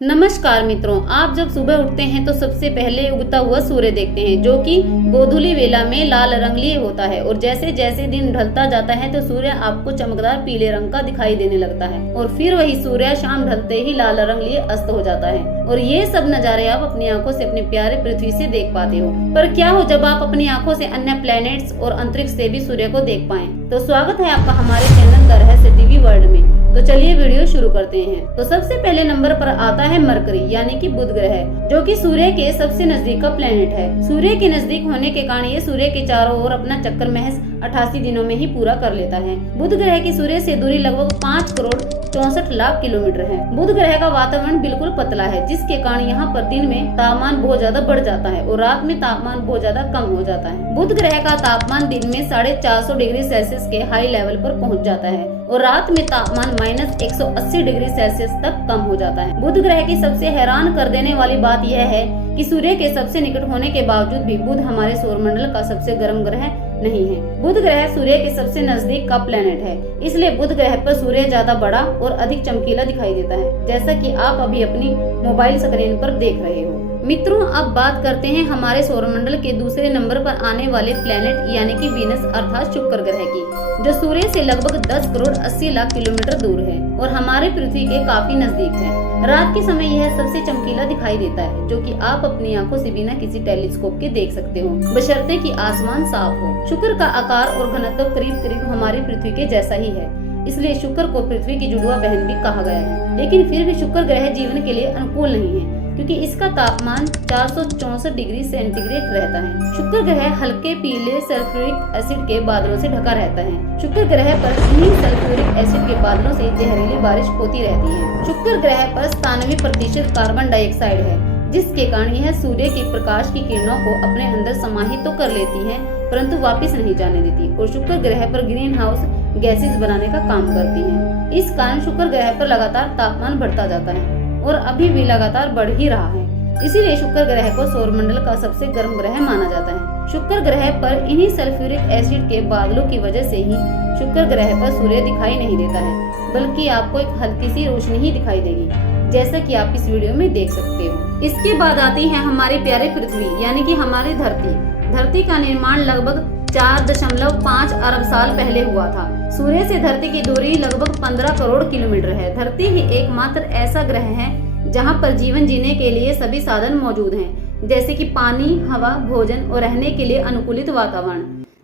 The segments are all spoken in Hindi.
नमस्कार मित्रों, आप जब सुबह उठते हैं तो सबसे पहले उगता हुआ सूर्य देखते हैं, जो कि गोधूली वेला में लाल रंग लिए होता है। और जैसे जैसे दिन ढलता जाता है तो सूर्य आपको चमकदार पीले रंग का दिखाई देने लगता है और फिर वही सूर्य शाम ढलते ही लाल रंग लिए अस्त हो जाता है। और ये सब नजारे आप अपनी आंखों से अपने प्यारे पृथ्वी से देख पाते हो। पर क्या हो जब आप अपनी आंखों से अन्य प्लैनेट्स और अंतरिक्ष से भी सूर्य को देख पाएं? तो स्वागत है आपका हमारे चैनल द रहस्य टीवी वर्ल्ड में। तो चलिए वीडियो शुरू करते हैं। तो सबसे पहले नंबर पर आता है मरकरी यानी कि बुध ग्रह, जो कि सूर्य के सबसे नजदीक का प्लेनेट है। सूर्य के नजदीक होने के कारण ये सूर्य के चारों ओर अपना चक्कर महज 88 दिनों में ही पूरा कर लेता है। बुध ग्रह की सूर्य से दूरी लगभग 5 करोड़ 64 लाख किलोमीटर है। बुध ग्रह का वातावरण बिल्कुल पतला है, जिसके कारण यहाँ पर दिन में तापमान बहुत ज्यादा बढ़ जाता है और रात में तापमान बहुत ज्यादा कम हो जाता है। बुध ग्रह का तापमान दिन में 450 डिग्री सेल्सियस के हाई लेवल पर पहुँच जाता है और रात में तापमान -180 डिग्री सेल्सियस तक कम हो जाता है। बुध ग्रह की सबसे हैरान कर देने वाली बात यह है कि सूर्य के सबसे निकट होने के बावजूद भी बुध हमारे सौरमंडल का सबसे गर्म ग्रह नहीं है। बुध ग्रह सूर्य के सबसे नजदीक का प्लेनेट है, इसलिए बुध ग्रह पर सूर्य ज्यादा बड़ा और अधिक चमकीला दिखाई देता है, जैसा कि आप अभी अपनी मोबाइल स्क्रीन पर देख रहे हो। मित्रों, अब बात करते हैं हमारे सौरमंडल के दूसरे नंबर पर आने वाले प्लेनेट यानी कि वीनस अर्थात शुक्र ग्रह की, जो सूर्य से लगभग 10 करोड़ 80 लाख किलोमीटर दूर है और हमारे पृथ्वी के काफी नजदीक है। रात के समय यह सबसे चमकीला दिखाई देता है, जो कि आप अपनी आंखों से बिना किसी टेलीस्कोप के देख सकते हो, बशर्ते कि आसमान साफ हो। शुक्र का आकार और घनत्व करीब करीब हमारी पृथ्वी के जैसा ही है, इसलिए शुक्र को पृथ्वी की जुड़वा बहन भी कहा गया है। लेकिन फिर भी शुक्र ग्रह जीवन के लिए अनुकूल नहीं है, क्योंकि इसका तापमान 464 डिग्री सेंटीग्रेड रहता है। शुक्र ग्रह हल्के पीले सल्फ्यूरिक एसिड के बादलों से ढका रहता है। शुक्र ग्रह पर इन्हीं सल्फ्यूरिक एसिड के बादलों से जहरीली बारिश होती रहती है। शुक्र ग्रह पर 97% कार्बन डाइऑक्साइड है, जिसके कारण यह सूर्य के प्रकाश की किरणों को अपने अंदर समाहित तो कर लेती है, परंतु वापस नहीं जाने देती और शुक्र ग्रह पर ग्रीन हाउस गैसेज बनाने का काम करती है। इस कारण शुक्र ग्रह पर लगातार तापमान बढ़ता जाता है और अभी भी लगातार बढ़ ही रहा है। इसीलिए शुक्र ग्रह को सौरमंडल का सबसे गर्म ग्रह माना जाता है। शुक्र ग्रह पर इन्हीं सल्फ्यूरिक एसिड के बादलों की वजह से ही शुक्र ग्रह पर सूर्य दिखाई नहीं देता है, बल्कि आपको एक हल्की सी रोशनी ही दिखाई देगी, जैसा कि आप इस वीडियो में देख सकते हो। इसके बाद आती है हमारी प्यारी पृथ्वी यानी कि हमारी धरती। धरती का निर्माण लगभग 4.5 अरब साल पहले हुआ था। सूर्य से धरती की दूरी लगभग 15 करोड़ किलोमीटर है। धरती ही एकमात्र ऐसा ग्रह है जहां पर जीवन जीने के लिए सभी साधन मौजूद हैं, जैसे कि पानी, हवा, भोजन और रहने के लिए अनुकूलित वातावरण।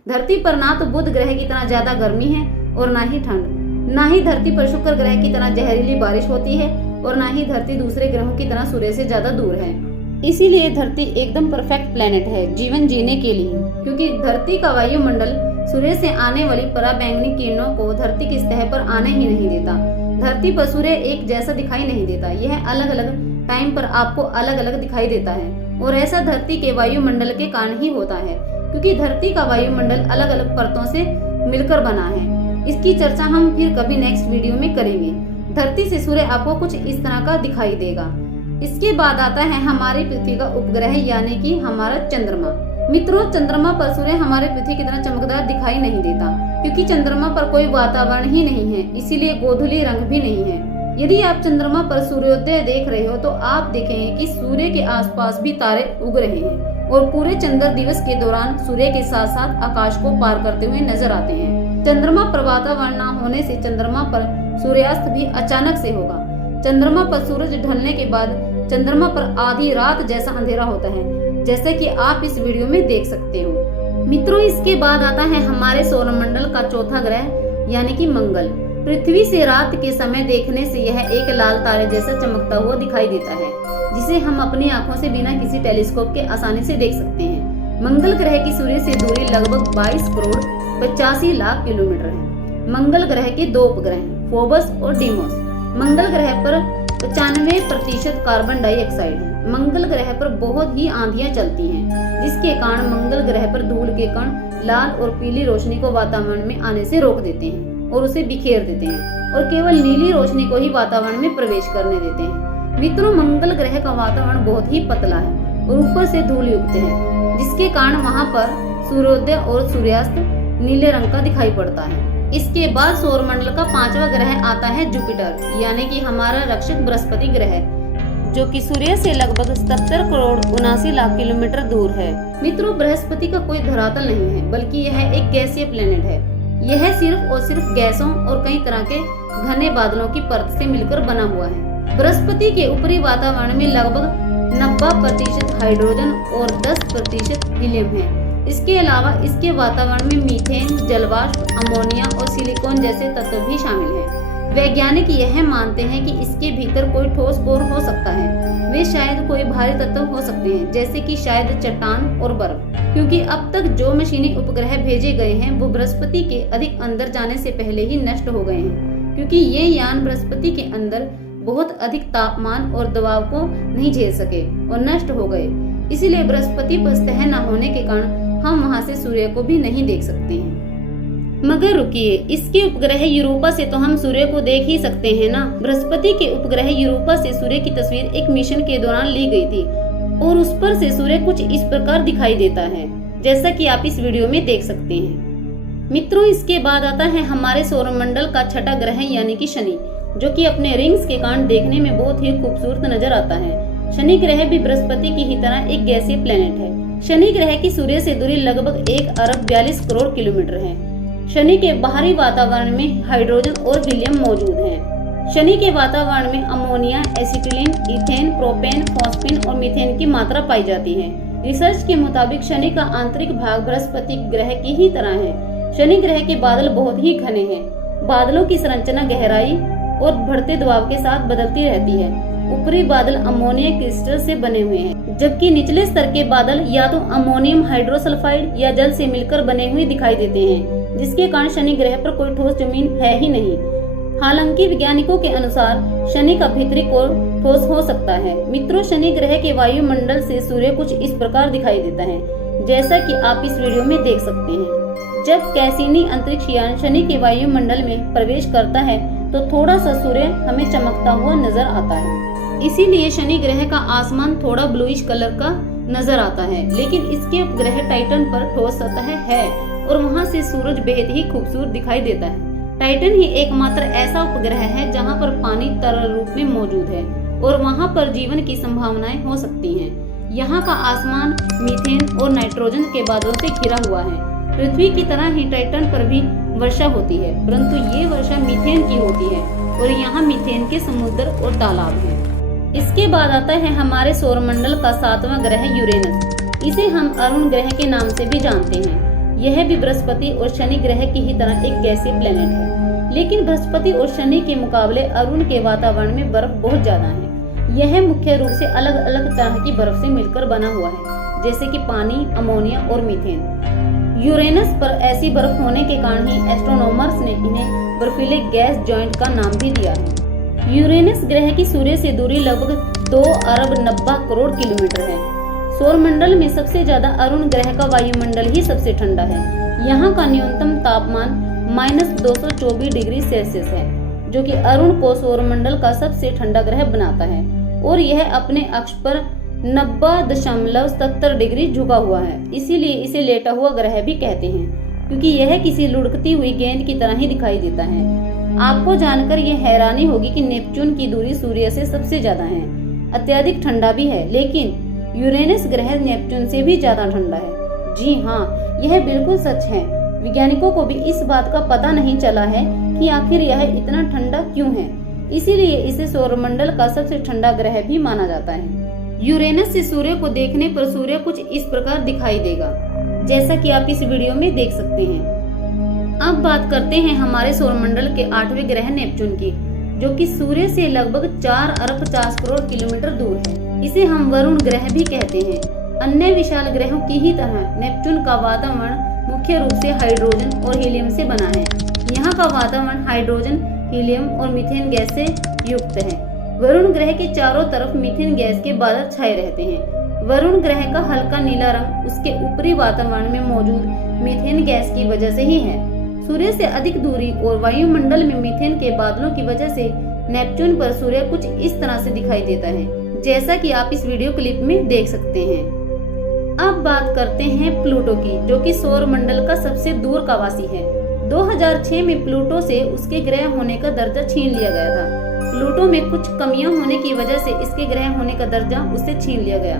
धरती पर ना तो बुध ग्रह की तरह ज्यादा गर्मी है और ना ही ठंड। ना ही धरती पर शुक्र ग्रह की तरह जहरीली बारिश होती है और ना ही धरती दूसरे ग्रहों की तरह सूर्य से ज्यादा दूर है। इसीलिए धरती एकदम परफेक्ट प्लेनेट है जीवन जीने के लिए, क्योंकि धरती का वायुमंडल सूर्य से आने वाली पराबैंगनी किरणों को धरती की सतह पर आने ही नहीं देता। धरती पर सूर्य एक जैसा दिखाई नहीं देता, यह अलग अलग टाइम पर आपको अलग अलग दिखाई देता है और ऐसा धरती के वायुमंडल के कारण ही होता है, क्योंकि धरती का वायुमंडल अलग अलग परतों से मिलकर बना है। इसकी चर्चा हम फिर कभी नेक्स्ट वीडियो में करेंगे। धरती से सूर्य आपको कुछ इस तरह का दिखाई देगा। इसके बाद आता है हमारी पृथ्वी का उपग्रह यानी कि हमारा चंद्रमा। मित्रों, चंद्रमा पर सूर्य हमारे पृथ्वी की तरह चमकदार दिखाई नहीं देता, क्योंकि चंद्रमा पर कोई वातावरण ही नहीं है, इसीलिए गोधूली रंग भी नहीं है। यदि आप चंद्रमा पर सूर्योदय देख रहे हो तो आप देखेंगे कि सूर्य के आसपास भी तारे उग रहे हैं और पूरे चंद्र दिवस के दौरान सूर्य के साथ साथ आकाश को पार करते हुए नजर आते हैं। चंद्रमा पर वातावरण न होने से चंद्रमा पर सूर्यास्त भी अचानक से होगा। चंद्रमा पर सूरज ढलने के बाद चंद्रमा पर आधी रात जैसा अंधेरा होता है, जैसे कि आप इस वीडियो में देख सकते हो। मित्रों, इसके बाद आता है हमारे सौरमंडल का चौथा ग्रह यानी कि मंगल। पृथ्वी से रात के समय देखने से यह एक लाल तारे जैसा चमकता हुआ दिखाई देता है, जिसे हम अपनी आंखों से बिना किसी टेलीस्कोप के आसानी से देख सकते हैं। मंगल ग्रह की सूर्य से दूरी लगभग 22 करोड़ 85 लाख किलोमीटर है। मंगल ग्रह के 2 उपग्रह हैं, फोबस और डीमोस। मंगल ग्रह पर 95% कार्बन डाइऑक्साइड है। मंगल ग्रह पर बहुत ही आंधियां चलती हैं, जिसके कारण मंगल ग्रह पर धूल के कण लाल और पीली रोशनी को वातावरण में आने से रोक देते हैं और उसे बिखेर देते हैं और केवल नीली रोशनी को ही वातावरण में प्रवेश करने देते हैं। मित्रों, मंगल ग्रह का वातावरण बहुत ही पतला है और ऊपर से धूल युक्त है, जिसके कारण वहां पर सूर्योदय और सूर्यास्त नीले रंग का दिखाई पड़ता है। इसके बाद सौरमंडल का 5वां ग्रह आता है जुपिटर यानी कि हमारा रक्षक बृहस्पति ग्रह, जो कि सूर्य से लगभग 77 करोड़ 79 लाख किलोमीटर दूर है। मित्रों, बृहस्पति का कोई धरातल नहीं है, बल्कि यह एक गैसीय प्लेनेट है। यह सिर्फ और सिर्फ गैसों और कई तरह के घने बादलों की परत से मिलकर बना हुआ है। बृहस्पति के ऊपरी वातावरण में लगभग 90% हाइड्रोजन और 10% हीलियम है। इसके अलावा इसके वातावरण में मीथेन, जलवाष्प, अमोनिया और सिलिकॉन जैसे तत्व भी शामिल हैं। वैज्ञानिक यह मानते हैं कि इसके भीतर कोई ठोस कोर हो सकता है। वे शायद कोई भारी तत्व हो सकते हैं, जैसे कि शायद चट्टान और बर्फ, क्योंकि अब तक जो मशीनी उपग्रह भेजे गए हैं वो बृहस्पति के अधिक अंदर जाने से पहले ही नष्ट हो गए हैं, क्योंकि ये यान बृहस्पति के अंदर बहुत अधिक तापमान और दबाव को नहीं झेल सके और नष्ट हो गए। इसीलिए बृहस्पति पर सतह न होने के कारण हम वहां से सूर्य को भी नहीं देख सकते हैं। मगर रुकिए, इसके उपग्रह यूरोपा से तो हम सूर्य को देख ही सकते हैं ना। बृहस्पति के उपग्रह यूरोपा से सूर्य की तस्वीर एक मिशन के दौरान ली गई थी और उस पर से सूर्य कुछ इस प्रकार दिखाई देता है, जैसा कि आप इस वीडियो में देख सकते हैं। मित्रों, इसके बाद आता है हमारे सौरमंडल का छठा ग्रह यानी कि शनि, जो कि अपने रिंग्स के कारण देखने में बहुत ही खूबसूरत नजर आता है। शनि ग्रह भी बृहस्पति की ही तरह एक गैसीय प्लेनेट है। शनि ग्रह की सूर्य से दूरी लगभग 1 अरब 42 करोड़ किलोमीटर है। शनि के बाहरी वातावरण में हाइड्रोजन और हीलियम मौजूद हैं। शनि के वातावरण में ammonia, acetylene, ethane, propane, phosphine और मीथेन की मात्रा पाई जाती है। रिसर्च के मुताबिक शनि का आंतरिक भाग बृहस्पति ग्रह की ही तरह है। शनि ग्रह के बादल बहुत ही घने हैं। बादलों की संरचना गहराई और बढ़ते दबाव के साथ बदलती रहती है। ऊपरी बादल अमोनिया क्रिस्टल से बने हुए हैं, जबकि निचले स्तर के बादल या तो अमोनियम हाइड्रोसल्फाइड या जल से मिलकर बने हुए दिखाई देते हैं, जिसके कारण शनि ग्रह पर कोई ठोस जमीन है ही नहीं। हालांकि वैज्ञानिकों के अनुसार शनि का भीतरी कोर ठोस हो सकता है। मित्रों, शनि ग्रह के वायुमंडल से सूर्य कुछ इस प्रकार दिखाई देता है, जैसा कि आप इस वीडियो में देख सकते हैं। जब कैसिनी अंतरिक्ष यान शनि के वायुमंडल में प्रवेश करता है तो थोड़ा सा सूर्य हमें चमकता हुआ नजर आता है। इसीलिए शनि ग्रह का आसमान थोड़ा ब्लूइश कलर का नजर आता है, लेकिन इसके उपग्रह टाइटन पर ठोस सतह है और वहां से सूरज बेहद ही खूबसूरत दिखाई देता है। टाइटन ही एकमात्र ऐसा उपग्रह है जहां पर पानी तरल रूप में मौजूद है और वहां पर जीवन की संभावनाएं हो सकती हैं। यहाँ का आसमान मीथेन और नाइट्रोजन के बादलों से घिरा हुआ है। पृथ्वी की तरह ही टाइटन पर भी वर्षा होती है, परंतु ये वर्षा मीथेन की होती है और यहाँ मीथेन के समुद्र और तालाब हैं। इसके बाद आता है हमारे सौरमंडल का 7वां ग्रह यूरेनस। इसे हम अरुण ग्रह के नाम से भी जानते हैं। यह भी बृहस्पति और शनि ग्रह की ही तरह एक गैसीय प्लेनेट है, लेकिन बृहस्पति और शनि के मुकाबले अरुण के वातावरण में बर्फ बहुत ज्यादा है। यह मुख्य रूप से अलग अलग तरह की बर्फ से मिलकर बना हुआ है, जैसे कि पानी, अमोनिया और मीथेन। यूरेनस पर ऐसी बर्फ होने के कारण ही एस्ट्रोनॉमर्स ने इन्हें बर्फीले गैस जॉइंट का नाम भी दिया है। यूरेनस ग्रह की सूर्य से दूरी लगभग 2 अरब 90 करोड़ किलोमीटर है। सौरमंडल में सबसे ज्यादा अरुण ग्रह का वायुमंडल ही सबसे ठंडा है। यहाँ का न्यूनतम तापमान -224 डिग्री सेल्सियस है, जो कि अरुण को सौरमंडल का सबसे ठंडा ग्रह बनाता है और यह अपने अक्ष पर 90.70 डिग्री झुका हुआ है। इसीलिए इसे लेटा हुआ ग्रह भी कहते हैं, क्योंकि यह किसी लुढ़कती हुई गेंद की तरह ही दिखाई देता है। आपको जानकर यह हैरानी होगी कि नेपच्यून की दूरी सूर्य से सबसे ज्यादा है। अत्यधिक ठंडा भी है, लेकिन यूरेनस ग्रह नेपच्यून से भी ज्यादा ठंडा है। जी हाँ, यह बिल्कुल सच है। वैज्ञानिकों को भी इस बात का पता नहीं चला है कि आखिर यह इतना ठंडा क्यों है। इसीलिए इसे सौरमंडल का सबसे ठंडा ग्रह भी माना जाता है। यूरेनस से सूर्य को देखने पर सूर्य कुछ इस प्रकार दिखाई देगा, जैसा कि आप इस वीडियो में देख सकते हैं। अब बात करते हैं हमारे सौरमंडल के 8वें ग्रह नेपच्यून की, जो कि सूर्य से लगभग 4 अरब 50 करोड़ किलोमीटर दूर है। इसे हम वरुण ग्रह भी कहते हैं। अन्य विशाल ग्रहों की ही तरह नेपच्यून का वातावरण मुख्य रूप से हाइड्रोजन और हीलियम से बना है। यहाँ का वातावरण हाइड्रोजन, हीलियम और मीथेन गैस से युक्त है। वरुण ग्रह के चारों तरफ मीथेन गैस के बादल छाए रहते हैं। वरुण ग्रह का हल्का नीला रंग उसके ऊपरी वातावरण में मौजूद मीथेन गैस की वजह से ही है। सूर्य से अधिक दूरी और वायुमंडल में मीथेन के बादलों की वजह से नेपच्यून पर सूर्य कुछ इस तरह से दिखाई देता है, जैसा कि आप इस वीडियो क्लिप में देख सकते हैं। अब बात करते हैं प्लूटो की, जो कि सौरमंडल का सबसे दूर का वासी है। 2006 में प्लूटो से उसके ग्रह होने का दर्जा छीन लिया गया था। प्लूटो में कुछ कमियां होने की वजह से इसके ग्रह होने का दर्जा उससे छीन लिया गया।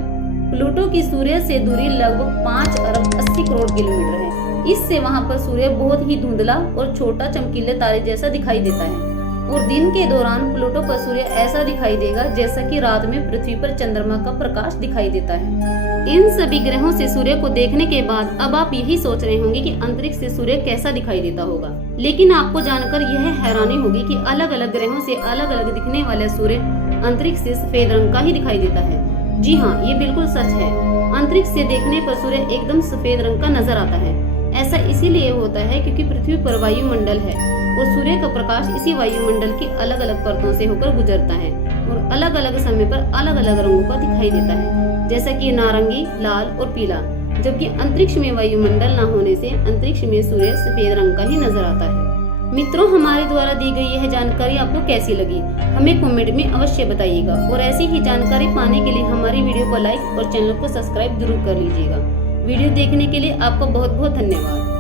प्लूटो की सूर्य से दूरी लगभग 5 अरब 80 करोड़ किलोमीटर है। इससे वहां पर सूर्य बहुत ही धुंधला और छोटा चमकीले तारे जैसा दिखाई देता है और दिन के दौरान प्लूटो पर सूर्य ऐसा दिखाई देगा जैसा कि रात में पृथ्वी पर चंद्रमा का प्रकाश दिखाई देता है। इन सभी ग्रहों से सूर्य को देखने के बाद अब आप यही सोच रहे होंगे कि अंतरिक्ष से सूर्य कैसा दिखाई देता होगा, लेकिन आपको जानकर यह हैरानी होगी कि अलग अलग ग्रहों से अलग अलग दिखने वाला सूर्य अंतरिक्ष से सफेद रंग का ही दिखाई देता है। जी हाँ, ये बिल्कुल सच है। अंतरिक्ष से देखने पर सूर्य एकदम सफेद रंग का नजर आता है। ऐसा इसीलिए होता है क्योंकि पृथ्वी पर वायुमंडल है और सूर्य का प्रकाश इसी वायुमंडल की अलग अलग परतों से होकर गुजरता है और अलग अलग समय पर अलग अलग रंगों का दिखाई देता है, जैसा कि नारंगी, लाल और पीला। जबकि अंतरिक्ष में वायुमंडल न होने से अंतरिक्ष में सूर्य सफेद रंग का ही नजर आता है। मित्रों, हमारे द्वारा दी गई यह जानकारी आपको कैसी लगी, हमें कमेंट में अवश्य बताइएगा और ऐसी ही जानकारी पाने के लिए हमारी वीडियो को लाइक और चैनल को सब्सक्राइब जरूर कर लीजिएगा। वीडियो देखने के लिए आपका बहुत बहुत धन्यवाद।